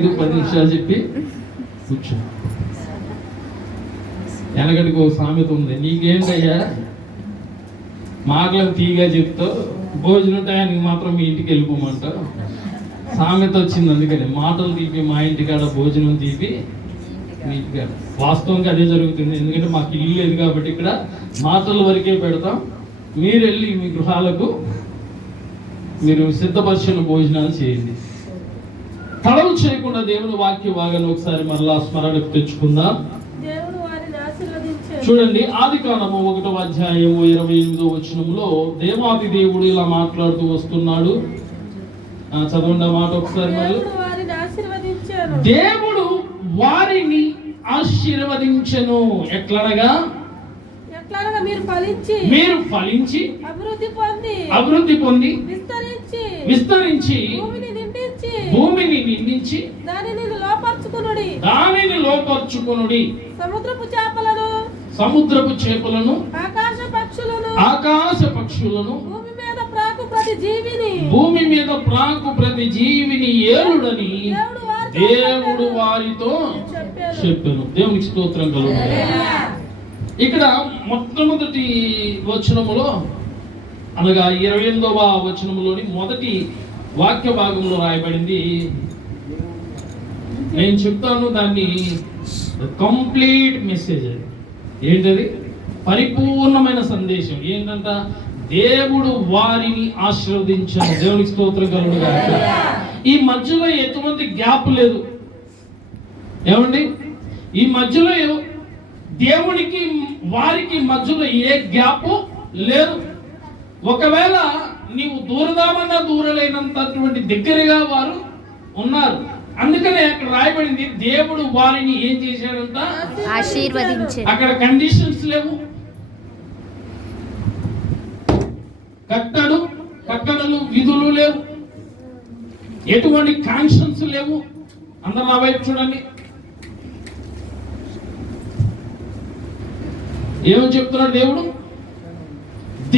10 నిమిషాలు చెప్పి కూర్చో. వెనకటికి ఒక సామెత ఉంది, నీకేంటయ్యా మాటలను తీగా చెప్తావు, భోజనం టయానికి మాత్రం మీ ఇంటికి వెళ్ళిపోమంటావు. సామెత వచ్చింది అందుకని, మాటలు తీపి మా ఇంటికాడ భోజనం తీపి మీ ఇంటికాడ. వాస్తవంగా అదే జరుగుతుంది, ఎందుకంటే మాకు ఇల్లు లేదు కాబట్టి ఇక్కడ మాటల వరకే పెడతాం. మీరు వెళ్ళి మీ గృహాలకు మీరు సిద్ధపరిచిన భోజనాలు చేయండి. తడవు చేయకుండా దేవుని వాక్య భాగాన్ని ఒకసారి మరలా స్మరణకు తెచ్చుకుందాం. చూడండి, ఆదికాండము 1వ అధ్యాయము 28వ వచనంలో దేవాది దేవుడు ఇలా మాట్లాడుతూ వస్తున్నాడు. చదవండి మాట ఒకసారి. దేవుడు వారిని ఆశీర్వదించెను. ఎట్లనగా మీరు ఫలించి అభివృద్ధి పొంది విస్తరించి భూమిని నిండించి దానిని లోపర్చుకొనుడి. సముద్రపు చేపలను ఆకాశ పక్షులను భూమి మీద ప్రాకు ప్రతి జీవిని ఏలుడని దేవుడు వారితో చెప్పెను. దేవునికి స్తోత్రం కలుగును. ఇక్కడ మొట్టమొదటి వచనములో అనగా 28వ వచనములోని మొదటి వాక్య భాగంలో రాయబడింది. నేను చెప్తాను దాన్ని కంప్లీట్ మెసేజ్. ఏంటది? పరిపూర్ణమైన సందేశం. ఏంటంట? దేవుడు వారిని ఆశీర్వదించాడు. దేవునికి స్తోత్రం కలుగును గాక. ఈ మధ్యలో ఎటువంటి గ్యాప్ లేదు. ఏమండి, ఈ మధ్యలో దేవునికి వారికి మధ్యలో ఏ గ్యాప్ లేదు. ఒకవేళ నీవు దూరదామన్నా దూరలేనంతటువంటి దగ్గరగా వారు ఉన్నారు. అందుకనే అక్కడ రాయబడింది, దేవుడు వారిని ఏం చేశాడంట? ఆశీర్వదించాడు. అక్కడ కండిషన్స్ లేవు, కట్టడలు విధులు లేవు, ఎటువంటి కాన్షన్స్ లేవు. అందరూ నా వైపు చూడండి. ఏమని చెప్తున్నాడు దేవుడు?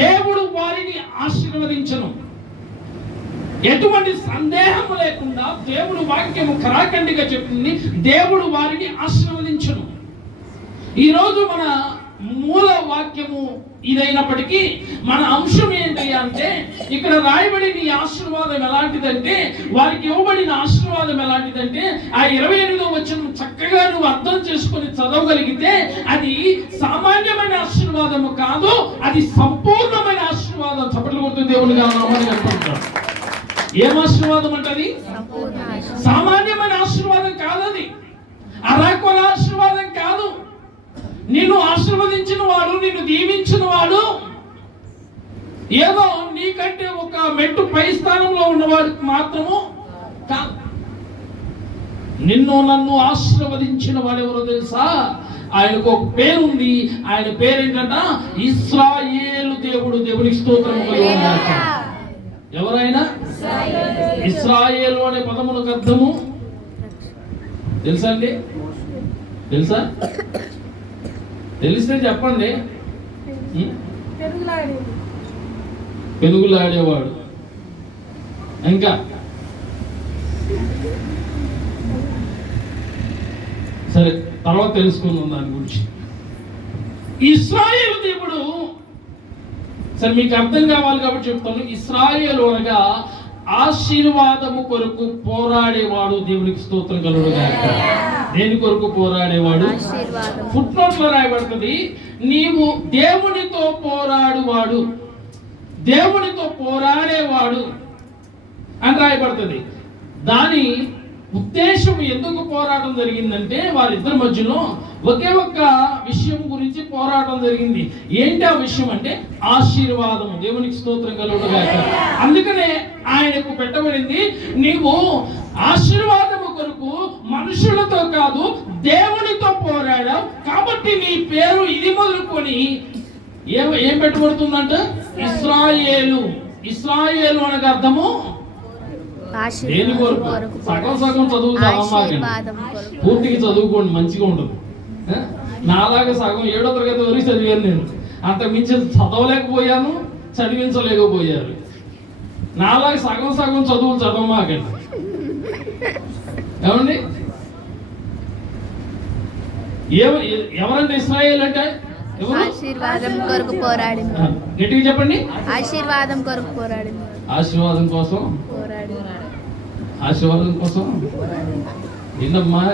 దేవుడు వారిని ఆశీర్వదించను. ఎటువంటి సందేహం లేకుండా దేవుడు వాక్యము ఖరాఖండిగా చెప్పింది, దేవుడు వారిని ఆశీర్వదించను. ఈరోజు మన మూల వాక్యము ఇదైనప్పటికీ మన అంశం ఏంటి అంటే, ఇక్కడ రాయబడిన ఈ ఆశీర్వాదం ఎలాంటిదంటే, వారికి ఇవ్వబడిన ఆశీర్వాదం ఎలాంటిదంటే, ఆ 28వ వచనం చక్కగా నువ్వు అర్థం చేసుకొని చదవగలిగితే అది సామాన్యమైన ఆశీర్వాదము కాదు, అది సంపూర్ణమైన ఆశీర్వాదం. చప్పట్లు కొడుతూ దేవునిగా నామమున చెప్తుంటాడు. ఏం ఆశీర్వాదం అంటది? సామాన్యమైన ఆశీర్వాదం కాదు, అది అరాకొల ఆశీర్వాదం కాదు. నిన్ను ఆశీర్వదించిన వాడు, నిన్ను దీవించిన వాడు ఏదో నీకంటే ఒక మెట్టు పై స్థానంలో ఉన్నవాడికి మాత్రము కాదు. నిన్ను నన్ను ఆశీర్వదించిన వాడు ఎవరో తెలుసా? ఆయనకు ఒక పేరు ఉంది. ఆయన పేరేంటంట? ఇశ్రాయేలు దేవుడు. దేవునికి స్తోత్రం కలుగును గాక. ఎవరైనా ఇశ్రాయేలు అనే పదములకు అర్థము తెలుసా అండి? తెలుసా? తెలిస్తే చెప్పండి. పెనుగులాడేవాడు. ఇంకా సరే, తర్వాత తెలుసుకుందాం దాని గురించి. ఇశ్రాయేలు దేవుడు, సరే మీకు అర్థం కావాలి కాబట్టి చెప్తాను. ఇశ్రాయేలు అనగా ఆశీర్వాదము కొరకు పోరాడేవాడు. దేవునికి స్తోత్రం కలుగును గాక. దేని కొరకు పోరాడేవాడు? ఫుట్ నోట్ లో రాయబడుతుంది, నీవు దేవునితో పోరాడువాడు, దేవునితో పోరాడేవాడు అని రాయబడుతుంది. దాని ఉద్దేశం ఎందుకు పోరాటం జరిగిందంటే, వారిద్దరి మధ్యలో ఒకే ఒక్క విషయం గురించి పోరాటం జరిగింది. ఏంటి ఆ విషయం అంటే ఆశీర్వాదము. దేవునికి స్తోత్రం కలుగును గాక. అందుకనే ఆయనకు పెట్టబడింది, నీవు ఆశీర్వాదము కొరకు మనుషులతో కాదు దేవునితో పోరాడావు కాబట్టి నీ పేరు ఇది మొదలుకొని ఏం పెట్టబడుతుందంట? ఇశ్రాయేలు. ఇశ్రాయేలు అనగా అర్థము దేని కొరకు? సగం చదువుతాం, పూర్తిగా చదువుకోండి, మంచిగా ఉంటుంది. నాలాగా సగం 7వ తరగతి వరకు చదివాను నేను. అంత మించి చదవలేకపోయాను, చదివించలేకపోయారు. నాలాగా సగం చదువులు చదవమాకండి. ఏమండి? ఎవరంటే ఇశ్రాయేలు అంటే ఆశీర్వాదం కొరకు పోరాడి, గట్టిగా చెప్పండి. ఆశీర్వాదం కొరకు పోరాడి, ఆశీర్వాదం కోసం పోరాడి, ఆశీర్వాదం కోసం ఏంటమ్మా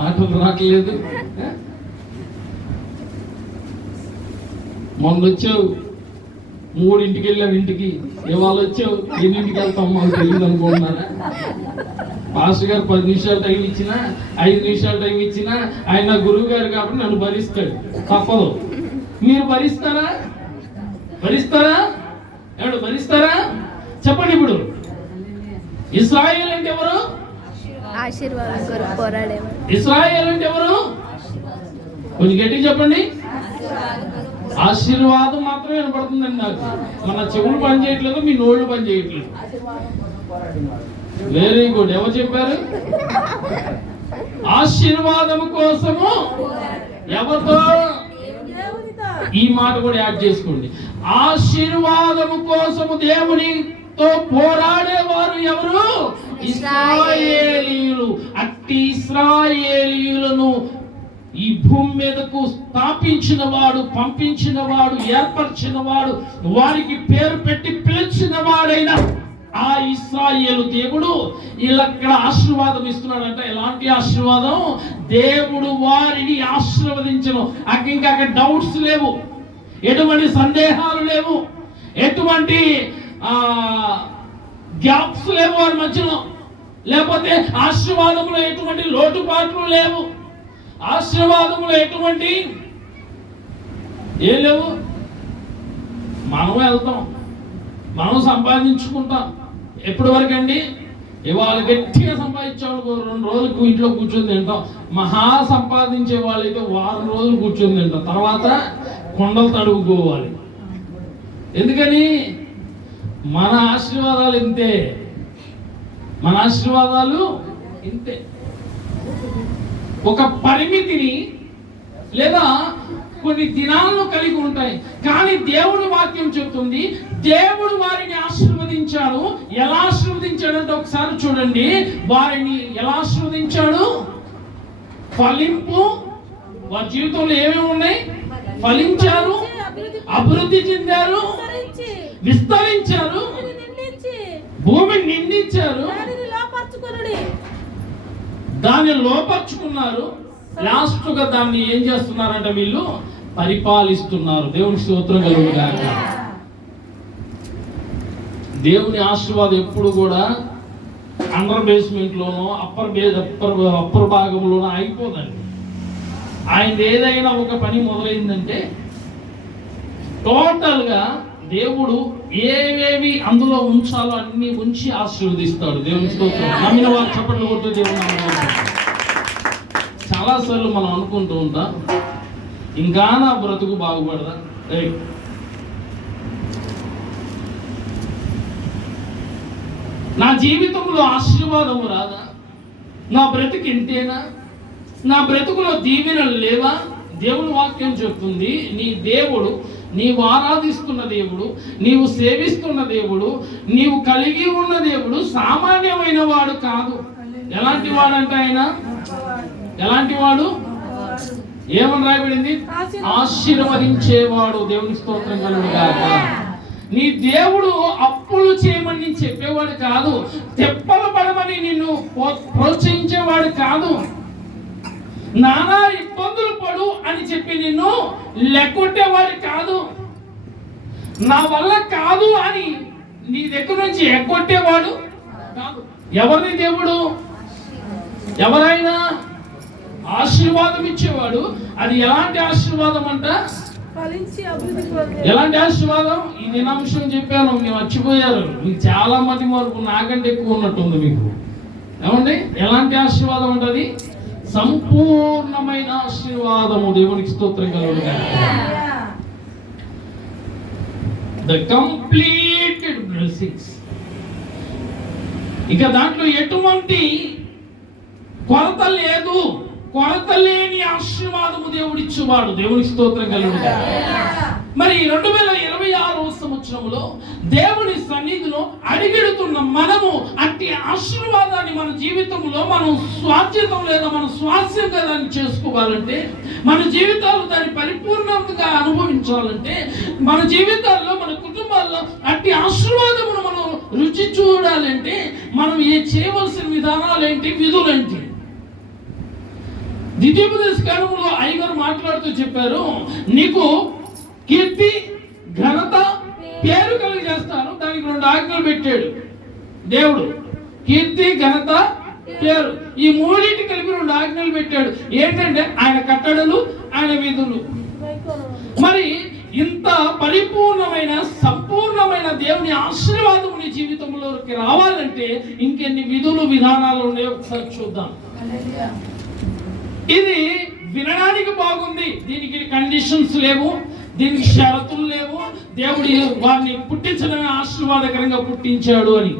మాటలు రావట్లేదు? మొన్న వచ్చావు 3ంటికి వెళ్ళావు ఇంటికి, ఇవాళ వచ్చావు 8ంటికి వెళ్తాం మాకు తెలియదు అనుకుంటున్నారా? పాస్టర్ గారు 10 నిమిషాలు టైం ఇచ్చినా 5 నిమిషాలు టైం ఇచ్చినా ఆయన గురువు గారు కాబట్టి నన్ను భరిస్తాడు, తప్పదు. మీరు భరిస్తారా? భరిస్తారా? ఎవడు భరిస్తారా? చెప్పండి. ఇప్పుడు ఇశ్రాయేలు అంటే ఎవరు? ఆశీర్వాదం కొరకు పోరాడేవారు. ఇశ్రాయేలు అంటే ఎవరు? కొంచెం గట్టిగా చెప్పండి. ఆశీర్వాదం మాత్రమే వినపడుతుందండి నాకు. మన చెవులు పని చేయట్లేదు, మీ నోళ్ళు పని చేయట్లేదు. Very good. ఎవరు చెప్పారు? ఆశీర్వాదం కోసము ఎవరితో? ఈ మాట కూడా యాడ్ చేసుకోండి. ఆశీర్వాదము కోసము దేవునితో పోరాడేవారు ఎవరు? ఇశ్రాయేలీయులు. అట్టి ఇశ్రాయేలీయులను ఈ భూమి మీదకు స్థాపించిన వాడు, పంపించిన వాడు, ఏర్పరిచిన వాడు, వారికి పేరు పెట్టి పిలిచిన వాడైన ఆ ఇశ్రాయేలు దేవుడు ఇక్కడ ఆశీర్వాదం ఇస్తున్నాడంట. ఎలాంటి ఆశీర్వాదం? దేవుడు వారిని ఆశీర్వదించను. ఇంకా అక్కడ డౌట్స్ లేవు, ఎటువంటి సందేహాలు లేవు, ఎటువంటి గ్యాప్స్ లేవు వారి మధ్యలో. లేకపోతే ఆశీర్వాదంలో ఎటువంటి లోటుపాట్లు లేవు, ఆశీర్వాదంలో ఎటువంటి ఏం లేవు. మనం వెళ్తాం, మనం సంపాదించుకుంటాం. ఎప్పటి వరకు అండి? ఇవాళ గట్టిగా సంపాదించేవాళ్ళు 2 రోజులు ఇంట్లో కూర్చొని తింటాం. మహా సంపాదించే వాళ్ళైతే 1 వారం రోజులు కూర్చొని తింటాం. తర్వాత కొండలు తడుగుకోవాలి. ఎందుకని? మన ఆశీర్వాదాలు ఇంతే, మన ఆశీర్వాదాలు ఇంతే. ఒక పరిమితిని లేదా కొన్ని దినాలను కలిగి ఉంటాయి. కానీ దేవుడి వాక్యం చెప్తుంది, దేవుడు వారిని ఆశీర్వదించాడు. ఎలా ఆశీర్వదించాడంటే ఒకసారి చూడండి. వారిని ఎలా ఆశీర్వదించాడు? ఫలింపు. వారి జీవితంలో ఏమేమి ఉన్నాయి? ఫలించారు, అభివృద్ధి చెందారు, విస్తరించారు, భూమిని నిండించారు, దాన్ని లోపర్చుకున్నారు. లాస్ట్ గా దాన్ని ఏం చేస్తున్నారంటే వీళ్ళు పరిపాలిస్తున్నారు. దేవుని స్తోత్రం కలుగుగాక. దేవుని ఆశీర్వాదం ఎప్పుడు కూడా అండర్ బేస్మెంట్ లోనో అప్పర్ భాగంలోనో అయిపోదండి. ఆయన ఏదైనా ఒక పని మొదలైందంటే టోటల్ గా దేవుడు ఏవేవి అందులో ఉంచాలో అన్ని ఉంచి ఆశీర్వదిస్తాడు. దేవుని స్తోత్రం. నమ్మిన వారు చప్పట్లు కొట్టు. దేవుని చాలా సార్లు మనం అనుకుంటూ ఉంటాం, ఇంకా నా బ్రతుకు బాగుపడదా, నా జీవితంలో ఆశీర్వాదము రాదా, నా బ్రతుకు ఇంతేనా, నా బ్రతుకులో దీవెనలు లేవా? దేవుని వాక్యం చెప్తుంది, నీ దేవుడు, నీవు ఆరాధిస్తున్న దేవుడు, నీవు సేవిస్తున్న దేవుడు, నీవు కలిగి ఉన్న దేవుడు సామాన్యమైన వాడు కాదు. ఎలాంటి వాడంటే ఆయన? ఎలాంటి వాడు? ఏమని రాయబడింది? ఆశీర్వదించేవాడు. దేవుని స్తోత్రం కలుగుగాక. నీ దేవుడు అప్పులు చేయమని చెప్పేవాడు కాదు, తెప్పలు పడమని నిన్ను ప్రోత్సహించేవాడు కాదు, నానా ఇబ్బందులు పడు అని చెప్పి నిన్ను లెక్కొట్టేవాడు కాదు, నా వల్ల కాదు అని నీ దగ్గర నుంచి ఎగ్గొట్టేవాడు కాదు. ఎవరిని దేవుడు? ఎవరైనా ఆశీర్వాదం ఇచ్చేవాడు. అది ఎలాంటి ఆశీర్వాదం అంట? ఎలాంటి ఆశీర్వాదం? ఈ నినాంశం చెప్పాను, మీరు మర్చిపోయారు. మీకు చాలా మంది వరకు నాకంటే ఎక్కువ ఉన్నట్టుంది మీకు. ఏమండి? ఎలాంటి ఆశీర్వాదం ఉంటుంది? సంపూర్ణమైన ఆశీర్వాదము. దేవునికి స్తోత్రం కలుగుగాక. The completed blessings. ఇక దాంట్లో ఎటువంటి కొరత లేదు, కొరత లేని ఆశీర్వాదము దేవుడిచ్చేవాడు. దేవునికి స్తోత్రం కలుగుగాక. మరి 2026 సంవత్సరంలో దేవుని సన్నిధిలో అడిగిడుతున్న మనము అట్టి ఆశీర్వాదాన్ని మన జీవితంలో మనం స్వాస్థ్యం లేదా మన స్వాస్థ్యంగా దాన్ని చేసుకోవాలంటే, మన జీవితాలు దాన్ని పరిపూర్ణంగా అనుభవించాలంటే, మన జీవితాల్లో మన కుటుంబాల్లో అట్టి ఆశీర్వాదమును మనం రుచి చూడాలంటే మనం చేయవలసిన విధానాలు ఏంటి, విధులేంటి? ద్వితీయోపదేశ కాలంలో అయ్యగారు మాట్లాడుతూ చెప్పారు, నీకు కీర్తి ఘనత పేరు కలిగజేస్తాను. దానికి 2 ఆజ్ఞలు పెట్టాడు దేవుడు. కీర్తి ఘనత పేరు, ఈ మూడింటి కలిపి 2 ఆజ్ఞలు పెట్టాడు. ఏంటంటే ఆయన కట్టడలు, ఆయన విధులు. మరి ఇంత పరిపూర్ణమైన సంపూర్ణమైన దేవుని ఆశీర్వాదం నీ జీవితంలోకి రావాలంటే ఇంకెన్ని విధులు విధానాలు ఉన్నాయో ఒకసారి చూద్దాం. ఇది వినడానికి బాగుంది, దీనికి కండిషన్స్ లేవు, దీనికి షరతులు లేవు, దేవుడు వారిని పుట్టించడమే ఆశీర్వాదకరంగా పుట్టించాడు అని.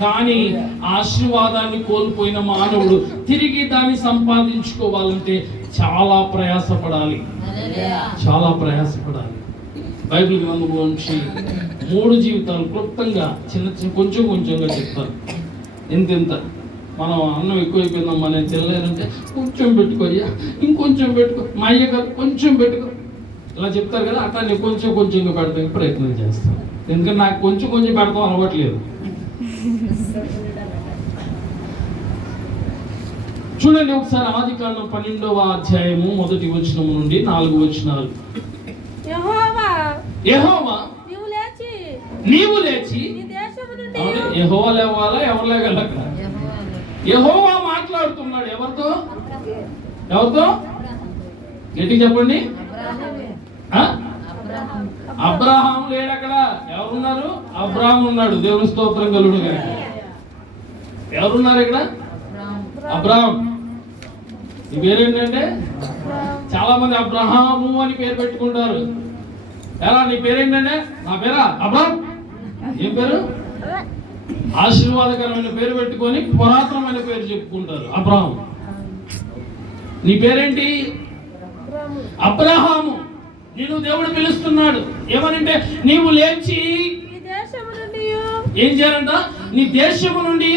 కానీ ఆశీర్వాదాన్ని కోల్పోయిన మానవుడు తిరిగి దాన్ని సంపాదించుకోవాలంటే చాలా ప్రయాసపడాలి, చాలా ప్రయాసపడాలి. బైబిల్ గ్రంథంలోంచి 3 జీవితాలు క్లుప్తంగా చిన్న కొంచెం కొంచెంగా చెప్తాను. ఎంతెంత మనం అన్నం ఎక్కువైపోయిందమ్మా నేను తినలేదంటే కొంచెం పెట్టుకోయ్యా, ఇంకొంచెం పెట్టుకో, మా అయ్య గారు కొంచెం పెట్టుకో, ఇలా చెప్తారు కదా. అట్లా నేను కొంచెం కొంచెంగా పెడతానికి ప్రయత్నం చేస్తాను, ఎందుకంటే నాకు కొంచెం కొంచెం పెడతాం అలవాట్లేదు. చూడండి ఒకసారి ఆదికాండం 12వ అధ్యాయము 1వ వచనం నుండి 4 వచనాలు. యెహోవా నీవు లేచి, యెహోవా లేవాలా, ఎవరు లేగల? యెహోవా మాట్లాడుతున్నాడు. ఎవరితో? గట్టి చెప్పండి. అబ్రహాం లేడు అక్కడ. ఎవరున్నారు? అబ్రహాం ఉన్నాడు. దేవుని స్తోత్రం కలుగును గాక. ఎవరున్నారు ఇక్కడ? అబ్రహాం. ఈ పేరేంటంటే చాలా మంది అబ్రహాము అని పేరు పెట్టుకుంటారు. ఎలా నీ పేరేంటంటే? నా పేరా అబ్రహాం. ఏం పేరు? ఆశీర్వాదకరమైన పేరు పెట్టుకొని పురాతనమైన పేరు చెప్పుకుంటారు, అబ్రహాం. నీ పేరేంటి? అబ్రహాము. నిన్ను దేవుడు పిలుస్తున్నాడు. ఏమనంటే నీవు లేచి ఏం చేయాలంట? నీ దేశము నుండి,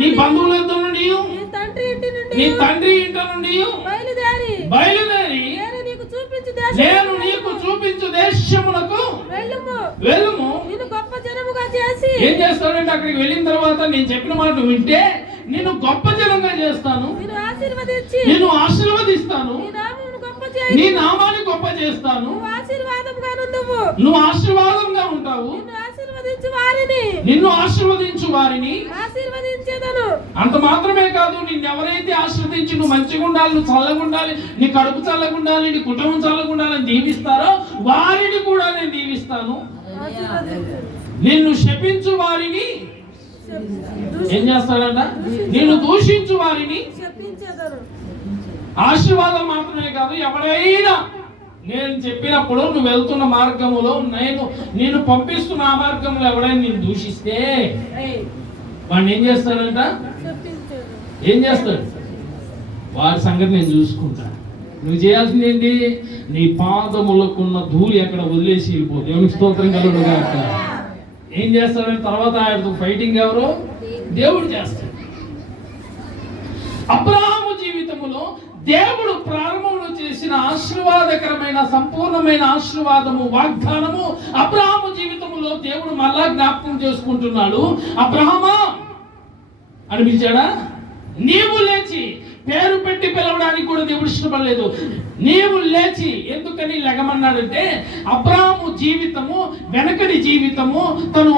నీ బంధువుల యొద్ద నుండి, నీ తండ్రి ఇంట నుండి బయలుదేరి నేను నీకు చూపించు దేశమునకు వెళ్ళుము. ఏం చేస్తాడంటే అక్కడికి వెళ్ళిన తర్వాత నేను చెప్పిన మాట నువ్వు వింటే నిన్ను గొప్ప జనంగా చేస్తాను, నిన్ను ఆశీర్వదిస్తాను, నీ నామాన్ని గొప్ప చేస్తాను, నువ్వు ఆశీర్వాదంగా ఉంటావు, నిన్ను ఆశీర్వదించు వారిని ఆశీర్వదించేదను. అంత మాత్రమే కాదు, నిన్ను ఎవరైతే ఆశీర్వదించి నువ్వు మంచిగా ఉండాలి, నువ్వు చల్లగా ఉండాలి, నీ కడుపు చల్లగా ఉండాలి, నీ కుటుంబం చల్లగా ఉండాలని దీవిస్తారో వారిని కూడా నేను దీవిస్తాను. నిన్ను శపించు వారిని ఏం చేస్తాడంట? నిన్ను దూషించు వారిని ఆశీర్వాదం మాత్రమే కాదు, ఎవరైనా నేను చెప్పినప్పుడు నువ్వు వెళ్తున్న మార్గములో నేను పంపిస్తున్న ఆ మార్గంలో ఎవడైనా నేను దూషిస్తే వాడిని ఏం చేస్తాడంట? ఏం చేస్తాడు? వాడి సంగతి నేను చూసుకుంటా. నువ్వు చేయాల్సింది ఏంటి? నీ పాదములకున్న ధూళి అక్కడ వదిలేసి వెళ్ళిపో. దేవునికి స్తోత్రం కలుగును గాక. ఏం చేస్తాడంటే తర్వాత ఆయనతో ఫైటింగ్ ఎవరు? దేవుడు చేస్తాడు. అబ్రహాము జీవితములో దేవుడు ప్రారంభంలో చేసిన ఆశీర్వాదకరమైన సంపూర్ణమైన ఆశీర్వాదము, వాగ్దానము అబ్రహాము జీవితంలో దేవుడు మళ్ళా జ్ఞాపకం చేసుకుంటున్నాడు. అబ్రహామా అని పిలిచాడా? నీవు లేచి, పేరు పెట్టి పిలవడానికి కూడా దేవుడు ఇష్టపడలేదు. నీవు లేచి, ఎందుకని లెగమన్నాడంటే అబ్రహాము జీవితము, వెనకడి జీవితము, తను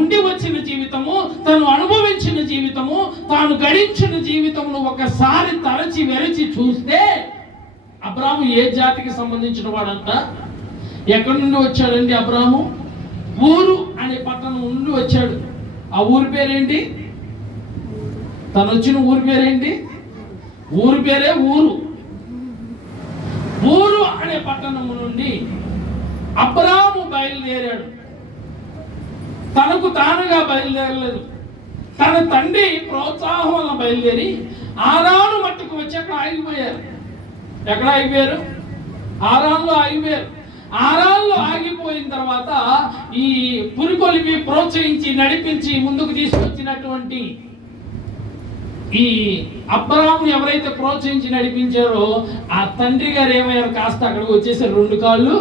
ఉండి వచ్చిన జీవితము, తను అనుభవించిన జీవితము, తాను గడించిన జీవితమును ఒకసారి తరచి వెరచి చూస్తే అబ్రహాము ఏ జాతికి సంబంధించిన వాడంట? ఎక్కడి నుండి వచ్చాడండి అబ్రహాము? ఊరు అనే పట్టణం నుండి వచ్చాడు. ఆ ఊరి పేరేంటి? తను వచ్చిన ఊరి పేరేంటి? ఊరి పేరే ఊరు. ఊరు అనే పట్టణము నుండి అబ్రహాము బయలుదేరాడు. తనకు తానుగా బయలుదేరలేదు, తన తండ్రి ప్రోత్సాహం వల్ల బయలుదేరి ఆరాను మట్టుకు వచ్చి అక్కడ ఆగిపోయారు. ఎక్కడ ఆగిపోయారు? ఆరాంలో ఆగిపోయారు. ఆరాల్లో ఆగిపోయిన తర్వాత ఈ పురికొలిపి ప్రోత్సహించి నడిపించి ముందుకు తీసుకొచ్చినటువంటి ఈ అబ్రాహాముని ఎవరైతే ప్రోత్సహించి నడిపించారో ఆ తండ్రి గారు ఏమయ్యారు, కాస్త అక్కడికి వచ్చేసారు, 2 కాళ్ళు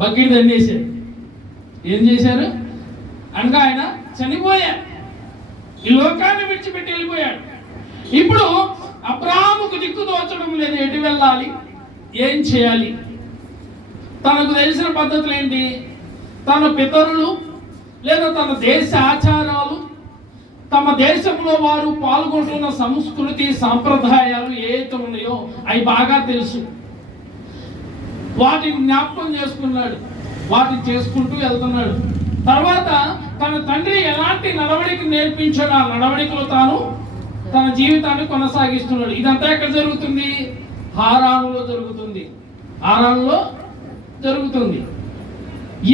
బకెట్ దండేశారు. ఏం చేశారు అనగా ఆయన చనిపోయారు, ఈ లోకాన్ని విడిచిపెట్టి వెళ్ళిపోయాడు. ఇప్పుడు అబ్రాహాముకు దిక్కు తోచడం లేదు, ఎటు వెళ్ళాలి, ఏం చేయాలి. తనకు తెలిసిన పద్ధతులు ఏంటి, తన పితరులు లేదా తన దేశ ఆచారాలు, తమ దేశంలో వారు పాల్గొంటున్న సంస్కృతి సాంప్రదాయాలు ఏవైతే ఉన్నాయో అవి బాగా తెలుసు. వాటిని జ్ఞాపకం చేసుకున్నాడు, వాటిని చేసుకుంటూ వెళ్తున్నాడు. తర్వాత తన తండ్రి ఎలాంటి నడవడికి నేర్పించాడు, ఆ నడవడికలో తాను తన జీవితాన్ని కొనసాగిస్తున్నాడు. ఇదంతా ఎక్కడ జరుగుతుంది, హారానులో జరుగుతుంది. హారానులో జరుగుతుంది.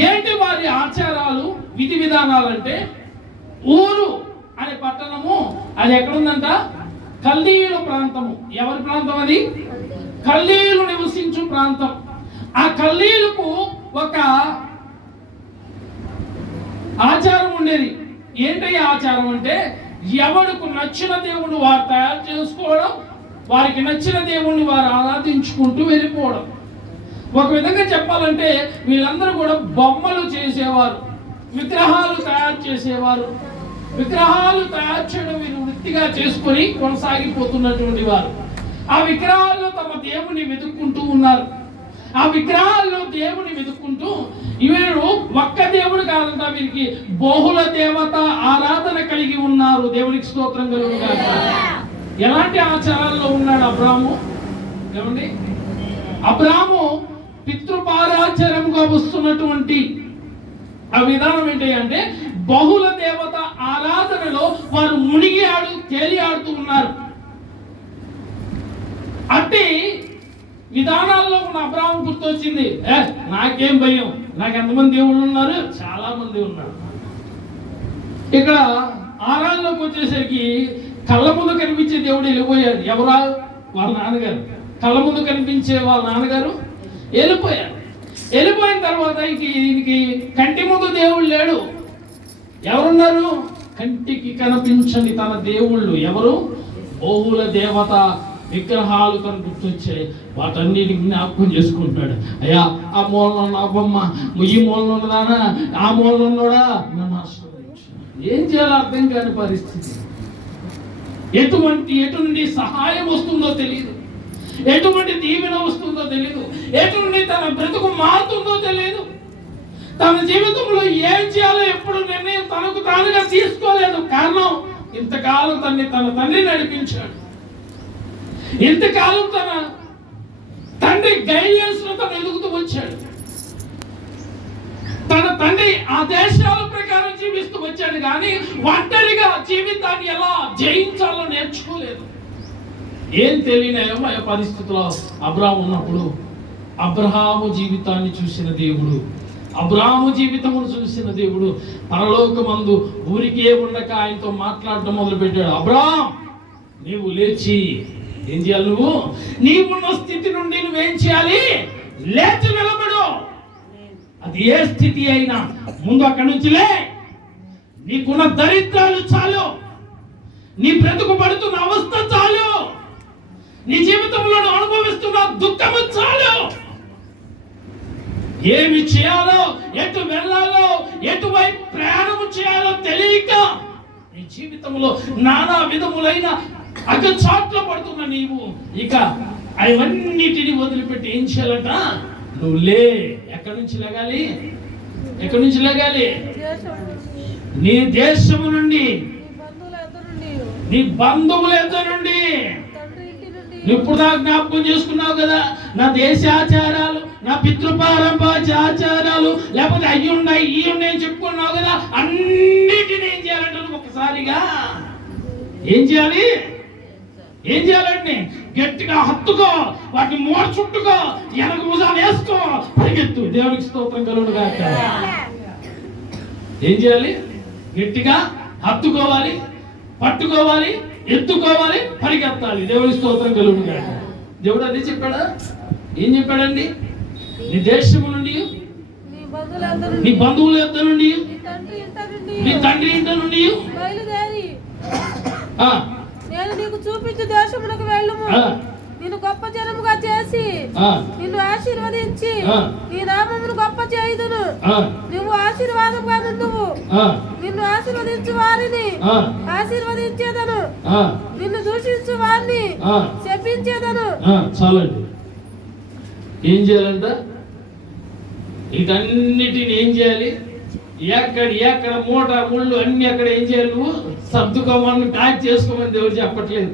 ఏంటి వారి ఆచారాలు విధి విధానాలు అంటే, ఊరు అనే పట్టణము అది ఎక్కడుందంట, కల్దీయుల ప్రాంతము. ఎవరి ప్రాంతం అది, కల్దీయులు నివసించు ప్రాంతం. ఆ కల్దీయులకు ఒక ఆచారం ఉండేది. ఏంటి ఆచారం అంటే, ఎవరికి నచ్చిన దేవుడు వారు తయారు చేసుకోవడం, వారికి నచ్చిన దేవుణ్ణి వారు ఆరాధించుకుంటూ వెళ్ళిపోవడం. ఒక విధంగా చెప్పాలంటే వీళ్ళందరూ కూడా బొమ్మలు చేసేవారు, విగ్రహాలు తయారు చేసేవారు. విగ్రహాలు తయారు చేయడం వీరు వృత్తిగా చేసుకొని కొనసాగిపోతున్నటువంటి వారు. ఆ విగ్రహాల్లో తమ దేవుని వెతుక్కుంటూ ఉన్నారు. ఆ విగ్రహాల్లో దేవుని వెతుక్కుంటూ వీరు ఒక్క దేవుడు కాదంట, వీరికి బహుళ దేవత ఆరాధన కలిగి ఉన్నారు. దేవునికి స్తోత్రం కలుగుగాక. ఎలాంటి ఆచారాల్లో ఉన్నాడు అబ్రాహాము? ఏమండి, అబ్రాహాము పితృపారాచారంగా వస్తున్నటువంటి ఆ విధానం ఏంటి అంటే, బహుళ దేవత ఆరాధనలో వారు మునిగి తేలి ఆడుతూ ఉన్నారు. అంటే విధానాల్లో ఉన్న అబ్రాహాము గుర్తొచ్చింది, నాకేం భయం, నాకు ఎంతమంది దేవుళ్ళు ఉన్నారు, చాలా మంది ఉన్నారు. ఇక్కడ ఆరాధనలోకి వచ్చేసరికి కళ్ళ ముందు కనిపించే దేవుడు వెళ్ళిపోయాడు. ఎవరా? వాళ్ళ నాన్నగారు. కళ్ళ ముందు కనిపించే వాళ్ళ నాన్నగారు వెళ్ళిపోయారు. వెళ్ళిపోయిన తర్వాత ఈయనకి కంటి ముందు దేవుడు లేడు. ఎవరున్నారు? కంటికి కనిపించని తన దేవుళ్ళు. ఎవరు? బహుళ దేవత విగ్రహాలు తను గుర్తొచ్చాయి. వాటన్నిటిని జ్ఞాపకం చేసుకుంటాడు. అయ్యా, ఆ మూలలో ఉన్న బొమ్మ, ఈ మూలలో ఉన్నదానా, ఆ మూలలో ఉన్నోడా నన్ను ఆశీర్వదించు. ఏం చేయాలో అర్థం కాని పరిస్థితి. ఎటు నుండి సహాయం వస్తుందో తెలియదు, ఎటువంటి దీవెన వస్తుందో తెలియదు, ఎటువంటి తన బ్రతుకు మారుతుందో తెలియదు. తన జీవితంలో ఏం చేయాలో ఎప్పుడు నిర్ణయం తనకు తానుగా తీసుకోలేదు. కారణం, ఇంతకాలం తన తండ్రి నడిపించాడు. ఇంతకాలం తన తండ్రి గైడెన్స్ లో తను ఎదుగుతూ వచ్చాడు. తన తండ్రి ఆదేశాల ప్రకారం జీవిస్తూ వచ్చాడు, కానీ ఒంటరిగా జీవితాన్ని ఎలా జయించాలో నేర్చుకోలేదు. ఏం తెలియని పరిస్థితుల్లో అబ్రాహాము ఉన్నప్పుడు అబ్రహాము జీవితాన్ని చూసిన దేవుడు, అబ్రాహాము జీవితమును చూసిన దేవుడు పరలోకమందు ఊరికే ఉండక ఆయనతో మాట్లాడటం మొదలుపెట్టాడు. అబ్రాహాం, నీవు లేచి ఏం చేయాలి, నీవున్న స్థితి నుండి నువ్వేం చేయాలి, లేచి నిలబడు. అది ఏ స్థితి అయినా ముందు అక్కడి నుంచి లే. నీకున్న దరిద్రాలు చాలు, నీ బ్రతుకు పడుతున్న అవస్థ చాలు, నీ జీవితంలో అనుభవిస్తున్న దుఃఖము చాలు. ఏమి చేయాలో, ఎటు వెళ్ళాలో, ఎటువైపు ప్రయాణం చేయాలో తెలియక నీ జీవితంలో నానా విధములైన అగచాట్ల పడుతున్న నీవు ఇక అవన్నిటిని వదిలిపెట్టి ఏం చేయాలట, నువ్వు లే. ఎక్కడి నుంచి లేగాలి? ఎక్కడి నుంచి లేగాలి? నీ దేశము నుండి, నీ బంధువుల ఎదురు నుండి. ఇప్పుడు దాకా జ్ఞాపకం చేసుకున్నావు కదా, నా దేశ ఆచారాలు, నా పితృపారంపర్య ఆచారాలు, లేకపోతే అయ్యి ఉన్నాయి ఈ ఉన్నాయి చెప్పుకున్నావు కదా, అన్నిటిని ఏం చేయాలంటే నువ్వు ఒక్కసారిగా ఏం చేయాలి? ఏం చేయాలండి? గట్టిగా హత్తుకో, వాటిని మోడ చుట్టుకో, వెనక భుజాన్ని వేసుకో, పరిగెత్తు. దేవునికి స్తోత్రం కలుగుగాక. ఏం చేయాలి? గట్టిగా హత్తుకోవాలి, పట్టుకోవాలి, ఎత్తుకోవాలి, పరిగెత్తాలి. దేవునికి స్తోత్రం కలుగుగాక. దేవుడు అదే చెప్పాడా? ఏం చెప్పాడండి? నీ దేశము నుండి, నీ బంధువుల యొద్ద నుండి, నీ తండ్రి ఇంట నుండి బయలుదేరి ఆ, నేను నీకు చూపించు దేశములకు వెళ్ళుము. ఆ, నిన్ను గొప్ప జనముగా చేసి ఆ, నిన్ను ఆశీర్వదించి ఆ. నీ నామమును గొప్ప చేయుదును. ఆ, నువ్వు ఆశీర్వాదముగా నుండువు. ఆ, నిన్ను ఆశీర్వదించు వారిని ఆ, ఆశీర్వదించేదను, ఆ, నిన్ను దూషించు వారిని ఆ. శపించేదను. చాలండి. ఏం చేయాలంట? వీటన్నిటిని ఏం చేయాలి? ఎక్కడ మూట ముళ్ళు అన్ని అక్కడ ఏం చేయాలి? నువ్వు సర్దుకోమని ప్యాక్ చేసుకోమని దేవుడు చెప్పట్లేదు.